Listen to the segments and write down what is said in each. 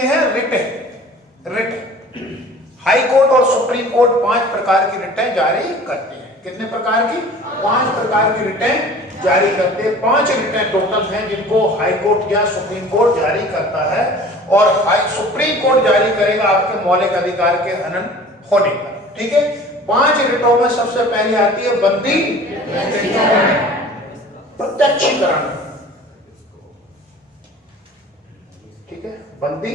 देखते हैं writ. High court और सुप्रीम कोर्ट 5 प्रकार की रिटें जारी करते हैं। कितने प्रकार की? 5 प्रकार की रिटें जारी करते हैं। 5 रिटें टोटल हैं जिनको हाई कोर्ट या सुप्रीम कोर्ट जारी करता है, और सुप्रीम कोर्ट जारी करेगा आपके मौलिक अधिकार के हनन होने पर। ठीक है, 5 रिटों में सबसे पहले आती है बंदी प्रत्यक्षीकरण। ठीक है, बंदी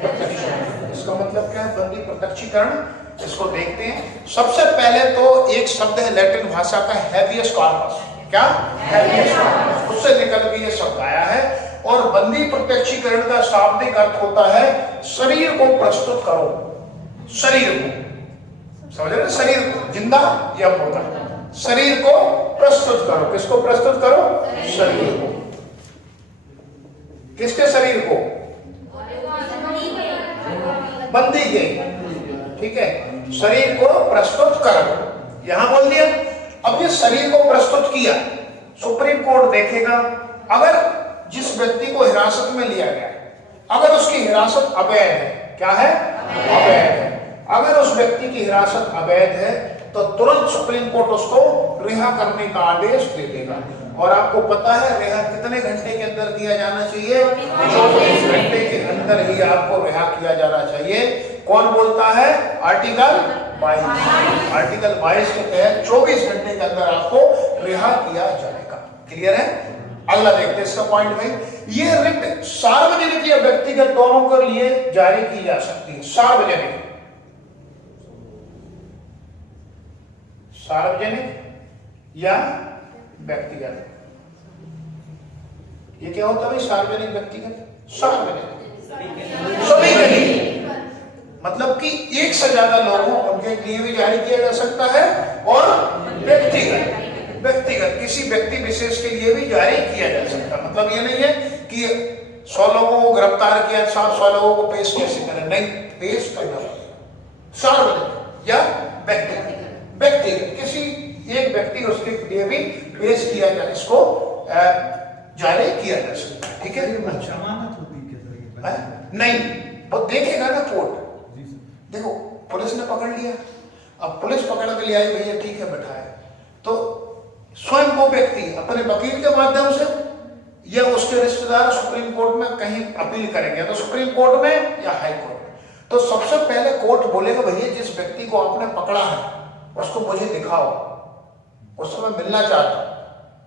प्रत्यक्षीकरण, इसका मतलब क्या है? बंदी प्रत्यक्षीकरण, इसको देखते हैं। सबसे पहले तो एक शब्द है लैटिन भाषा का हैबियस कॉर्पस। क्या? हैबियस कॉर्पस, उससे निकल के ये शब्द आया है। और बंदी प्रत्यक्षीकरण का शाब्दिक अर्थ होता है शरीर को प्रस्तुत करो। शरीर को, समझ रहे? शरीर को, जिंदा या मुर्दा, शरीर को प्रस्तुत करो। किसको प्रस्तुत करो? शरीर को। किसके शरीर को? बंदी के। ठीक है, शरीर को प्रस्तुत करो, यहां बोल दिया। अब ये शरीर को प्रस्तुत किया, सुप्रीम कोर्ट देखेगा। अगर जिस व्यक्ति को हिरासत में लिया गया है, अगर उसकी हिरासत अवैध है, क्या है? अवैध है। अगर उस व्यक्ति की हिरासत अवैध है तो तुरंत सुप्रीम कोर्ट उसको रिहा करने का आदेश दे देगा। और आपको पता है रिहा कितने घंटे के अंदर किया जाना चाहिए? 24 घंटे के अंदर ही आपको रिहा किया जाना चाहिए। कौन बोलता है? आर्टिकल 22। आर्टिकल 22 के तहत 24 घंटे के अंदर आपको रिहा किया जाएगा। क्लियर है? अगला देखते हैं इसका पॉइंट में। ये रिट सार्वजनिक या व्यक्तिगत दोनों के लिए जारी की जा सकती है। सार्वजनिक या व्यक्तिगत। ये क्या होता है भाई? सार्वजनिक, व्यक्तिगत, सार्वजनिक सभी के लिए, मतलब कि एक से ज्यादा लोगों उनके लिए भी जारी किया जा सकता है। और व्यक्तिगत किसी व्यक्ति विशेष के लिए भी जारी किया जा सकता है। मतलब ये नहीं है कि 100 लोगों को गिरफ्तार किया, 100 लोगों को पेश कैसे करें? नहीं, पेश करना पड़ेगा। सार्वजनिक या व्यक्तिगत किसी एक व्यक्ति उसके लिए भी पेश किया जाए, इसको जारी किया जा सकता है। ठीक है, जमानत होती है नहीं, वो देखेगा ना कोर्ट। देखो, पुलिस ने पकड़ लिया, अब पुलिस पकड़ के ले आई, भैया ठीक है बैठाया, तो स्वयं वो व्यक्ति अपने वकील के माध्यम से या उसके रिश्तेदार सुप्रीम कोर्ट में कहीं अपील करेंगे, तो सुप्रीम कोर्ट में या हाई कोर्ट में। तो सबसे पहले कोर्ट बोलेगा भैया जिस व्यक्ति को आपने पकड़ा है उसको मुझे दिखाओ, उसको मैं मिलना चाहता हूं।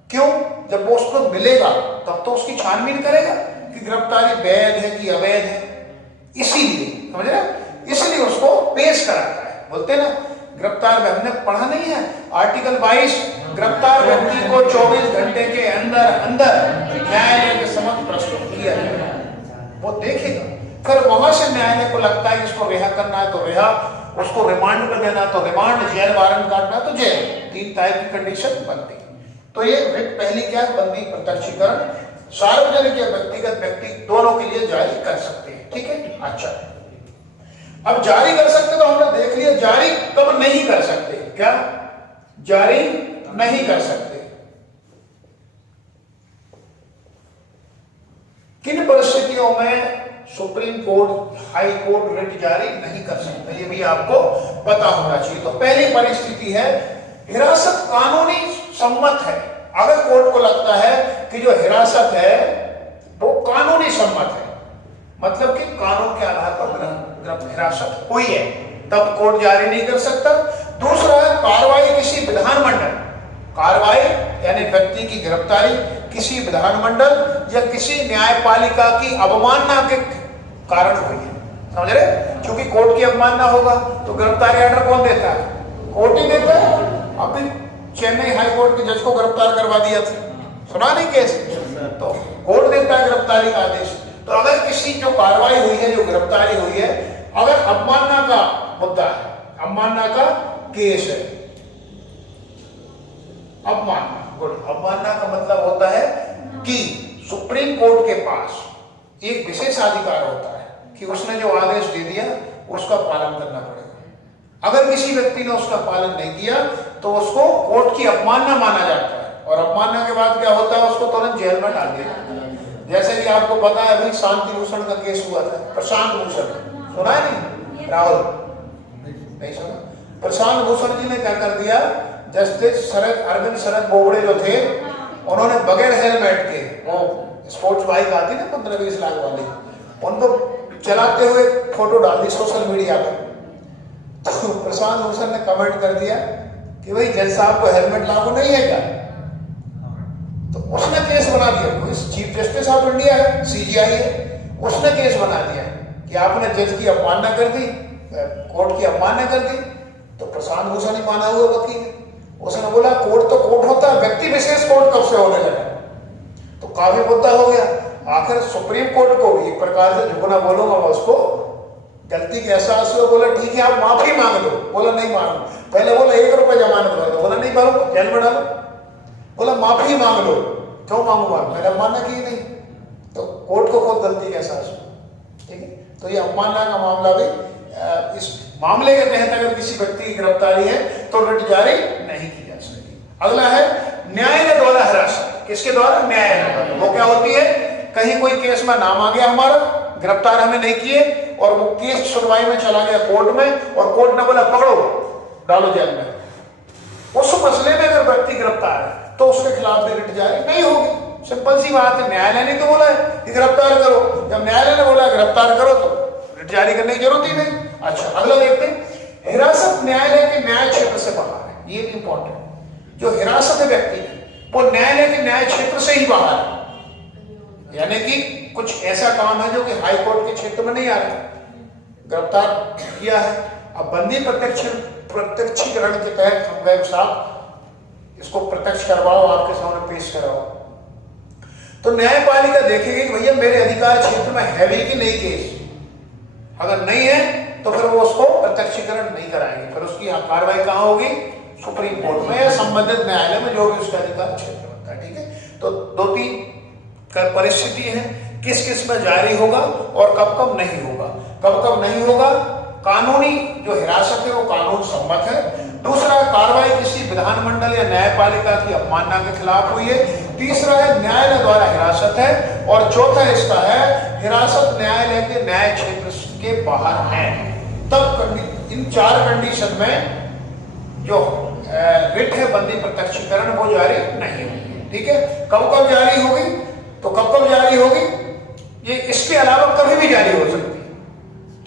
क्यों? जब वो उसको मिलेगा तब तो उसकी छानबीन करेगा कि गिरफ्तारी वैध है कि अवैध है। इसीलिए, समझ रहे? इसलिए उसको पेश कराता है। बोलते हैं ना, गिरफ्तार, हमने पढ़ा नहीं है आर्टिकल 22, गिरफ्तार व्यक्ति को 24 घंटे के अंदर न्यायालय के समक्ष प्रस्तुत किया जाएगा। वो देखेगा, फिर वहां से न्यायालय को लगता है इसको रिहा करना है तो रिहा, उसको रिमांड पर देना तो रिमांड, जेल वारंट काटना तो जेल। 3 टाइप की कंडीशन बनती। तो ये रिट पहली क्या है? बंदी प्रत्यक्षीकरण, सार्वजनिक या व्यक्तिगत व्यक्ति दोनों के लिए जारी कर सकते हैं। ठीक है, अच्छा। अब जारी कर सकते तो हमने देख लिया, जारी कब नहीं कर सकते? क्या जारी नहीं कर सकते? किन परिस्थितियों में supreme court, high court writ जारी नहीं कर सकते? ये भी आपको पता होना चाहिए। तो पहली परिस्थिति है हिरासत कानूनी सम्मत है। अगर कोर्ट को लगता है कि जो हिरासत है वो कानूनी सम्मत है, मतलब कि कानून के आधार पर हिरासत हुई है, तब कोर्ट जारी नहीं कर सकता। दूसरा है कार्रवाई किसी विधानमंडल, कार्रवाई यानी व्यक्ति की गिरफ्तारी किसी विधानमंडल या किसी न्यायपालिका की अवमानना के कारण हुई है। समझ रहे? क्योंकि कोर्ट की अवमानना होगा तो गिरफ्तारी ऑर्डर कौन देता है? कोर्ट ही देता है। अभी चेन्नई हाई कोर्ट के जज को गिरफ्तार करवा दिया था, सुना नहीं केस? तो कोर्ट देता है गिरफ्तारी का आदेश। तो अगर किसी जो कार्रवाई हुई है, जो गिरफ्तारी हुई है, अगर अवमानना का मुद्दा है, अवमानना का केस है, अवमानना, गुड, अवमानना का मतलब होता है कि सुप्रीम कोर्ट के पास एक विशेषाधिकार होता है कि उसने जो आदेश दे दिया उसका पालन करना पड़ेगा। अगर किसी व्यक्ति ने उसका पालन नहीं किया तो उसको कोर्ट की अवमानना माना जाता है, और अवमानना के बाद क्या होता है? उसको तुरंत जेल में डाल दिया जाता है। जैसे कि आपको पता है भाई शांति भूषण का केस हुआ था, प्रशांत भूषण, सुना है नहीं राहुल? नहीं सुना? प्रशांत भूषण जी ने क्या कर दिया, जस्टिस अरविंद शरद बोबड़े जो थे, उन्होंने बगैर हेलमेट के, वो स्पोर्ट्स बाइक आती ना 15-20 लाख वाली, उनको चलाते हुए फोटो डाल दी सोशल मीडिया पर। तो प्रशांत भूषण ने कमेंट कर दिया कि भाई जज साहब को हेलमेट लागू नहीं है क्या? तो उसने केस बना दिया, चीफ जस्टिस ऑफ इंडिया है, सीजीआई है, उसने केस बना दिया कि आपने जज की अवमानना कर दी, कोर्ट की अवमानना कर दी। तो प्रशांत भूषण ही माना हुआ वकील, उसने बोला कोर्ट तो कोर्ट होता है, व्यक्ति विशेष कोर्ट कब से होने लगा? तो काफी मुद्दा हो गया। आखिर सुप्रीम कोर्ट को भी एक प्रकार से झुकना बोलूंगा मैं उसको, गलती के एहसास हुआ, बोला ठीक है आप माफी मांग लो, बोला नहीं मांगू। पहले बोला 1 रुपए जमानत भर दो, बोला नहीं भरूंगा, जेल में डालो। बोला माफी मांग लो, क्यों मांगूंगा, मैंने अवमानना की नहीं। तो कोर्ट को खुद गलती का एहसास हुआ, ठीक है। तो ये अवमानना का मामला भी, इस मामले के तहत अगर किसी व्यक्ति की गिरफ्तारी है तो रिट जारी नहीं की जा सकती। अगला है न्यायालय द्वारा हिरासत। किसके द्वारा? न्यायालय द्वारा। वो क्या होती है, कहीं कोई केस में नाम आ गया हमारा, गिरफ्तार हमें नहीं किए, और वो केस सुनवाई में चला गया कोर्ट में, और कोर्ट ने बोला पकड़ो डालो जेल में। उस मसले में अगर व्यक्ति गिरफ्तार है तो उसके खिलाफ भी रिट जारी नहीं होगी। सिंपल सी बात है, न्यायालय ने तो बोला है कि गिरफ्तार करो, जब न्यायालय ने बोला गिरफ्तार करो तो रिट जारी करने की जरूरत ही नहीं। अच्छा, अगला देखते हैं, हिरासत न्यायालय के न्याय क्षेत्र से बाहर है। ये इंपॉर्टेंट, जो हिरासत है व्यक्ति की, वो न्यायालय के न्याय क्षेत्र से ही बाहर है, यानी कि कुछ ऐसा काम है जो कि हाई कोर्ट के क्षेत्र में नहीं आ रहा, गिरफ्तार किया है। अब बंदी प्रत्यक्षीकरण के तहत हम गए साहब इसको प्रत्यक्ष करवाओ, आपके सामने पेश कराओ, तो न्यायपालिका देखेगी कि भैया मेरे अधिकार क्षेत्र में है भी कि नहीं केस। अगर नहीं है तो फिर वो उसको प्रत्यक्षीकरण नहीं कराएंगे, फिर उसकी कार्रवाई कहाँ होगी? सुप्रीम कोर्ट में या संबंधित न्यायालय में, जो भी उसका अधिकार क्षेत्र होता है, ठीक है। तो 2-3 परिस्थिति है, किस किस में जारी होगा और कब कब नहीं होगा। कब कब नहीं होगा, कानूनी जो हिरासत है वो कानून सम्मत है। दूसरा, कार्रवाई किसी विधानमंडल या न्यायपालिका की अवमानना के खिलाफ हुई है। तीसरा है न्यायालय द्वारा हिरासत है, और चौथा इसका है हिरासत न्यायालय के न्याय क्षेत्र के बाहर है। तब इन 4 कंडीशन में जो रिट है बंदी प्रत्यक्षीकरण वो जारी नहीं होगी, ठीक है। कब कब जारी होगी, तो कब कब जारी होगी, ये इसके अलावा कभी भी जारी हो सकती है,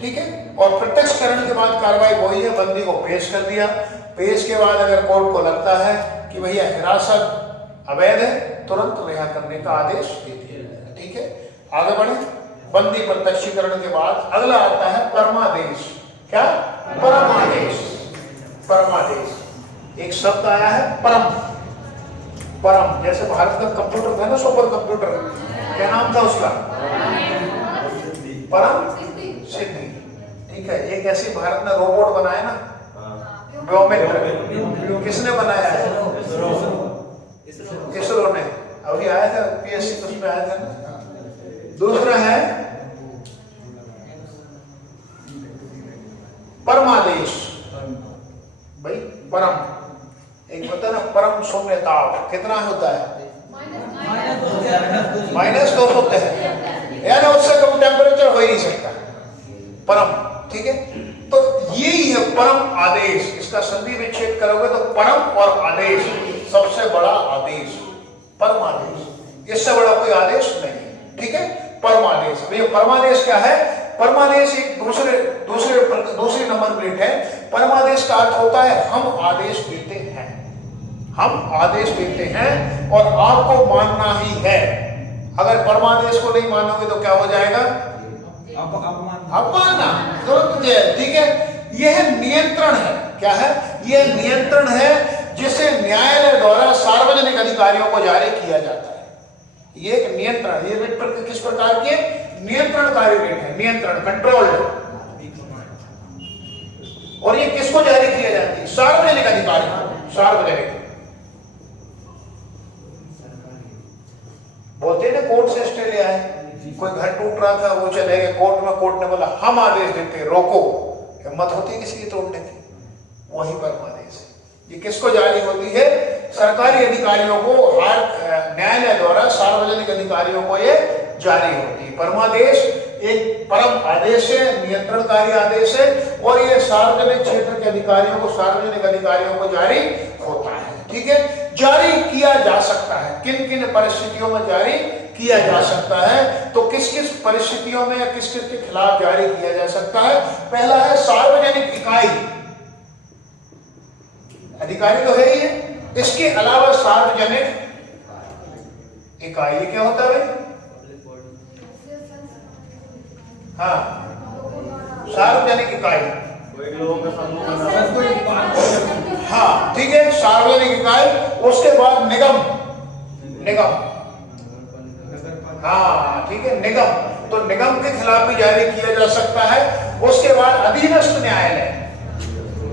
ठीक है। और प्रत्यक्षीकरण के बाद कार्रवाई वही है, बंदी को पेश कर दिया, पेश के बाद अगर कोर्ट को लगता है कि भैया हिरासत अवैध है, तुरंत रिहा करने का आदेश दे दिया जाएगा, ठीक है। आगे बढ़े, बंदी प्रत्यक्षीकरण के बाद अगला आता है परमादेश। क्या? परमादेश। परमादेश एक शब्द आया है, परम। परम, जैसे भारत का कंप्यूटर था ना, सुपर कंप्यूटर, क्या नाम था उसका? परम सिद्धि, ठीक है। एक ऐसी भारत ने रोबोट बनाया ना, बायोमेट्रिक, किसने बनाया है? इसरो ने, अभी आया था पीएससी कुछ में आया था ना। दूसरा है परमादेश, भाई परम, एक होता है ना परम शून्यताप, कितना होता है? -200 है, यानी उससे कम टेम्परेचर हो ही नहीं सकता, परम, ठीक है। तो यही है परम आदेश। इसका संधि विच्छेद करोगे तो परम और आदेश, सबसे बड़ा आदेश परम आदेश, इससे बड़ा कोई आदेश नहीं, ठीक है। परमादेश, ये परमादेश क्या है? परमादेश एक दूसरे नंबर प्लेट है। परमादेश का अर्थ होता है हम आदेश देते हैं, हम आदेश देते हैं और आपको मानना ही है। अगर परमादेश को नहीं मानोगे तो क्या हो जाएगा? अवमानना, तुरंत जेल, ठीक है। यह नियंत्रण है, क्या है? यह नियंत्रण है जिसे न्यायालय द्वारा सार्वजनिक अधिकारियों को जारी किया जाता है। ये एक नियंत्रण, ये रिट किस प्रकार की? नियंत्रणकारी रिट है, नियंत्रण, कंट्रोल्ड। और ये किसको जारी किया जाती है? सार्वजनिक अधिकारी, सार्वजनिक। बोलते हैं ना कोर्ट से स्टे ले आए, कोई घर टूट रहा था, वो चले गए कोर्ट में, कोर्ट ने बोला हम आदेश देते, रोको। हिम्मत होती है किसी की तोड़ने की? वही परमादेश है। ये किसको जारी होती है? सरकारी अधिकारियों को, न्यायालय द्वारा सार्वजनिक अधिकारियों को ये जारी होती है। परमादेश एक परम आदेश है, नियंत्रणकारी आदेश है, और ये सार्वजनिक क्षेत्र के अधिकारियों को, सार्वजनिक अधिकारियों को जारी होता है। ठीक है, जारी किया जा सकता है, किन किन परिस्थितियों में जारी किया जा सकता है, तो किस किस परिस्थितियों में या किस किस के खिलाफ जारी किया जा सकता है। पहला है सार्वजनिक इकाई, अधिकारी तो है ही है, इसके अलावा सार्वजनिक इकाई, ये क्या होता है भाई? हाँ, सार्वजनिक इकाई, हाँ ठीक है, सार्वजनिक इकाई। उसके बाद निगम, निगम, हाँ ठीक है, निगम, तो निगम के खिलाफ भी जारी किया जा सकता है। उसके बाद अधीनस्थ न्यायालय,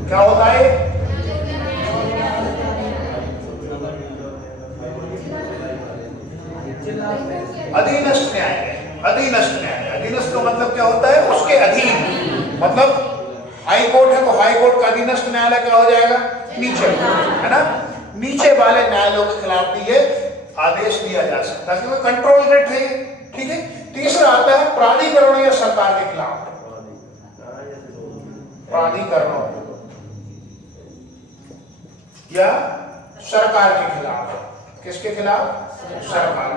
क्या होता है? अधीनस्थ न्यायालय, अधीनस्थ न्यायालय, अधीनस्थ का मतलब क्या होता है? उसके अधीन, मतलब हाई कोर्ट है तो हाई कोर्ट का अधीनस्थ न्यायालय क्या हो जाएगा? नीचे, है ना, नीचे वाले न्यायालयों के खिलाफ भी ये आदेश दिया जा सकता है, क्योंकि कंट्रोल रेट है। ठीक है, तीसरा आता है प्राधिकरणों या सरकार के खिलाफ, प्राधिकरणों या सरकार के खिलाफ, किसके खिलाफ? सरकार।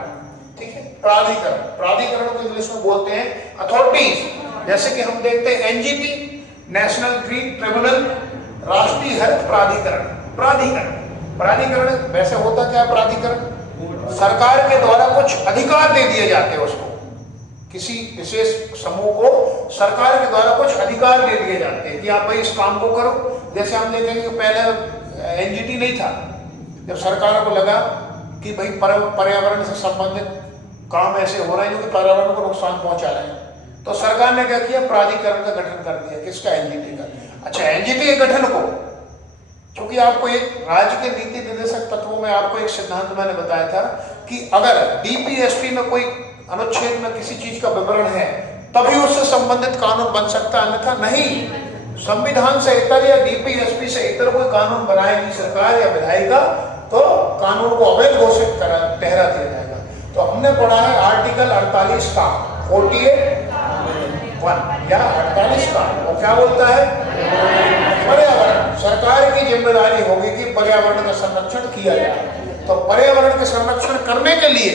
ठीक है, प्राधिकरण, प्राधिकरण को इंग्लिश में बोलते हैं अथॉरिटीज। जैसे कि हम देखते हैं एनजीटी, नेशनल ग्रीन ट्रिब्यूनल, राष्ट्रीय हरित प्राधिकरण। प्राधिकरण, प्राधिकरण वैसे होता क्या है? प्राधिकरण सरकार के द्वारा कुछ अधिकार दे दिए जाते हैं उसको, किसी विशेष समूह को सरकार के द्वारा कुछ अधिकार दे दिए जाते हैं कि आप भाई इस काम को करो। जैसे हम देखेंगे कि पहले एनजीटी नहीं था, जब सरकार को लगा कि भाई पर्यावरण से संबंधित काम ऐसे हो रहे हैं जो कि पर्यावरण को नुकसान पहुंचा रहे हैं, तो सरकार ने क्या किया? प्राधिकरण का गठन कर दिया। किसका? एनजीटी का। अच्छा, एनजीटी के गठन को, क्योंकि आपको एक राज्य के नीति निर्देशक तत्वों में आपको एक सिद्धांत मैंने बताया था कि अगर डीपीएसपी में कोई अनुच्छेद में किसी चीज का विवरण है तभी उससे संबंधित कानून बन सकता, अन्यथा नहीं। संविधान से इतर या डीपीएसपी से इतर कोई कानून बनाएगी सरकार या विधायिका तो कानून को अवैध घोषित ठहरा दिया जाएगा। तो हमने पढ़ा है आर्टिकल 48 का, 48(1) या 48 का, वो क्या बोलता है? पर्यावरण, सरकार की जिम्मेदारी होगी कि पर्यावरण का संरक्षण किया जाए। तो पर्यावरण के संरक्षण करने के लिए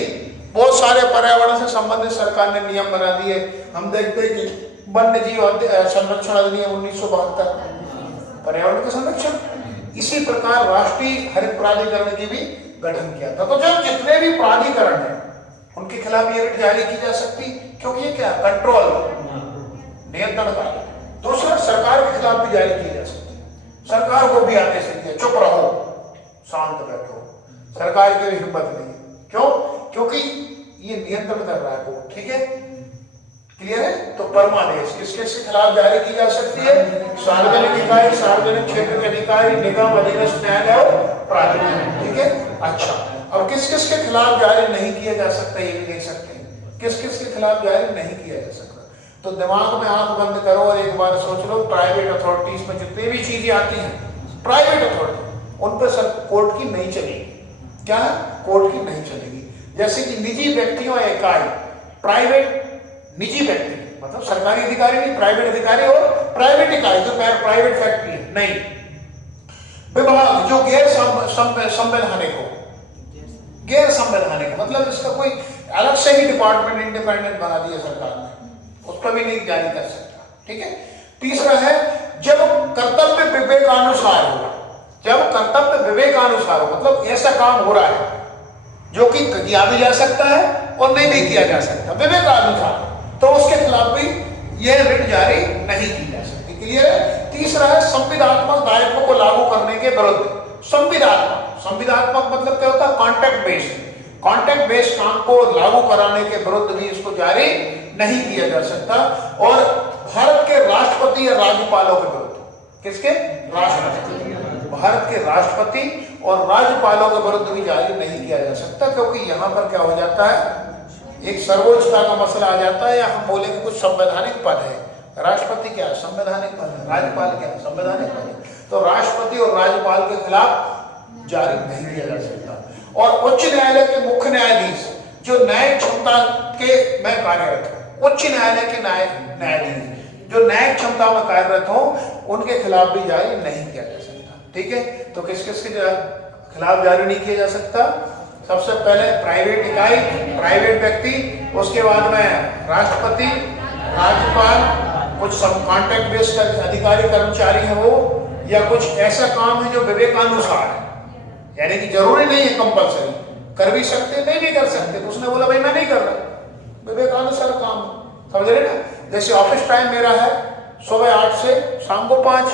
बहुत सारे पर्यावरण से संबंधित सरकार ने नियम बना दिए। हम देखते हैं कि वन्य जीव संरक्षण अधिनियम 1972, पर्यावरण के संरक्षण। इसी प्रकार राष्ट्रीय हरित प्राधिकरण की भी गठन किया था। तो जब जितने भी प्राधिकरण है उनके खिलाफ ये रिट जारी की जा सकती, क्योंकि ये क्या? कंट्रोल, नियंत्रण का। दूसरा, सरकार के खिलाफ भी जारी की जा सकती, सरकार को भी आदेश दिया चुप रहो, शांत बैठो, सरकार की हिम्मत नहीं। क्यों? क्योंकि ये नियंत्रण कर रहा है कोर्ट। ठीक है, क्लियर है? तो परमादेश किसके खिलाफ जारी की जा सकती है? सार्वजनिक इकाई, सार्वजनिक क्षेत्र के अधिकारी, निगम, अधीनस्थ न्यायालय और प्राधिकरण। ठीक है, अच्छा, अब किस किस के खिलाफ जारी नहीं किया जा सकता ये भी देख सकते हैं, किस किस के खिलाफ जारी नहीं किया जा सकता। तो दिमाग में आंख बंद करो और एक बार सोच लो, प्राइवेट अथॉरिटीज में जितनी भी चीजें आती हैं, प्राइवेट अथॉरिटी, उन पर सब कोर्ट की नहीं चलेगी। क्या? कोर्ट की नहीं चलेगी। जैसे कि निजी व्यक्तियों या इकाई, प्राइवेट, निजी व्यक्ति मतलब सरकारी अधिकारी नहीं, प्राइवेट अधिकारी, और प्राइवेट इकाई जो प्राइवेट फैक्ट्री है, नहीं। विभाग जो गैर संवैधानिक हो, गैर संवैधानिक मतलब इसका कोई अलग से ही डिपार्टमेंट इंडिपेंडेंट बना दिया सरकार ने, उस पर भी नहीं जारी कर सकता। ठीक है, तीसरा है जब कर्तव्य विवेकानुसार होगा, जब कर्तव्य विवेकानुसार हो, मतलब ऐसा काम हो रहा है जो कि किया भी जा सकता है और नहीं भी किया जा सकता, विवेकानुसार, तो उसके खिलाफ भी यह रिट जारी नहीं की जा सकती। क्लियर है? तीसरा है संविदात्मक दायित्व को लागू करने के विरुद्ध। संविदात्मक, संविदात्मक मतलब क्या होता है? कॉन्ट्रैक्ट बेस्ड, कॉन्ट्रैक्ट बेस्ड काम को लागू कराने के विरुद्ध भी इसको जारी नहीं किया जा सकता। और भारत के राष्ट्रपति या राज्यपालों के विरुद्ध, किसके? राष्ट्रपति, भारत के राष्ट्रपति और राज्यपालों के विरुद्ध भी जारी नहीं किया जा सकता, क्योंकि यहां पर क्या हो जाता है, एक सर्वोच्चता का मसला आ जाता है, या हम बोले कि कुछ संवैधानिक पद है। राष्ट्रपति क्या है? संवैधानिक पद है। राज्यपाल क्या है? संवैधानिक पद है। तो राष्ट्रपति और राज्यपाल के खिलाफ जारी नहीं किया जा सकता। और उच्च न्यायालय के मुख्य न्यायाधीश जो न्यायिक क्षमता के में कार्यरत हो, उच्च न्यायालय के न्यायाधीश जो न्यायिक क्षमता में कार्यरत हो, उनके खिलाफ भी जारी नहीं किया जा सकता। ठीक है, तो किस किस के खिलाफ जारी नहीं किया जा सकता? सबसे पहले प्राइवेट इकाई, प्राइवेट व्यक्ति, उसके बाद में राष्ट्रपति, राज्यपाल, कुछ सब कॉन्ट्रैक्ट बेस्ड अधिकारी कर्मचारी है वो, या कुछ ऐसा काम है जो विवेकानुसार है, यानी कि जरूरी नहीं है कंपलसरी, कर भी सकते नहीं भी कर सकते, तो उसने बोला भाई मैं नहीं कर रहा, विवेकानुसार काम, समझ रहे ना? जैसे ऑफिस टाइम मेरा है सुबह 8 से शाम को 5,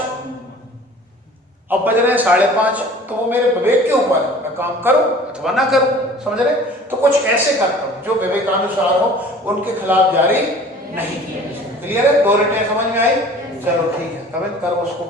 अब बज रहे हैं 5:30, तो वो मेरे विवेक के ऊपर है, मैं काम करूं अथवा ना करूं, समझ रहे? तो कुछ ऐसे कर्तव्य जो विवेकानुसार हो, उनके खिलाफ जारी नहीं किए। क्लियर है? 2 रिटें समझ में आई? चलो ठीक है, कमेंट करो उसको।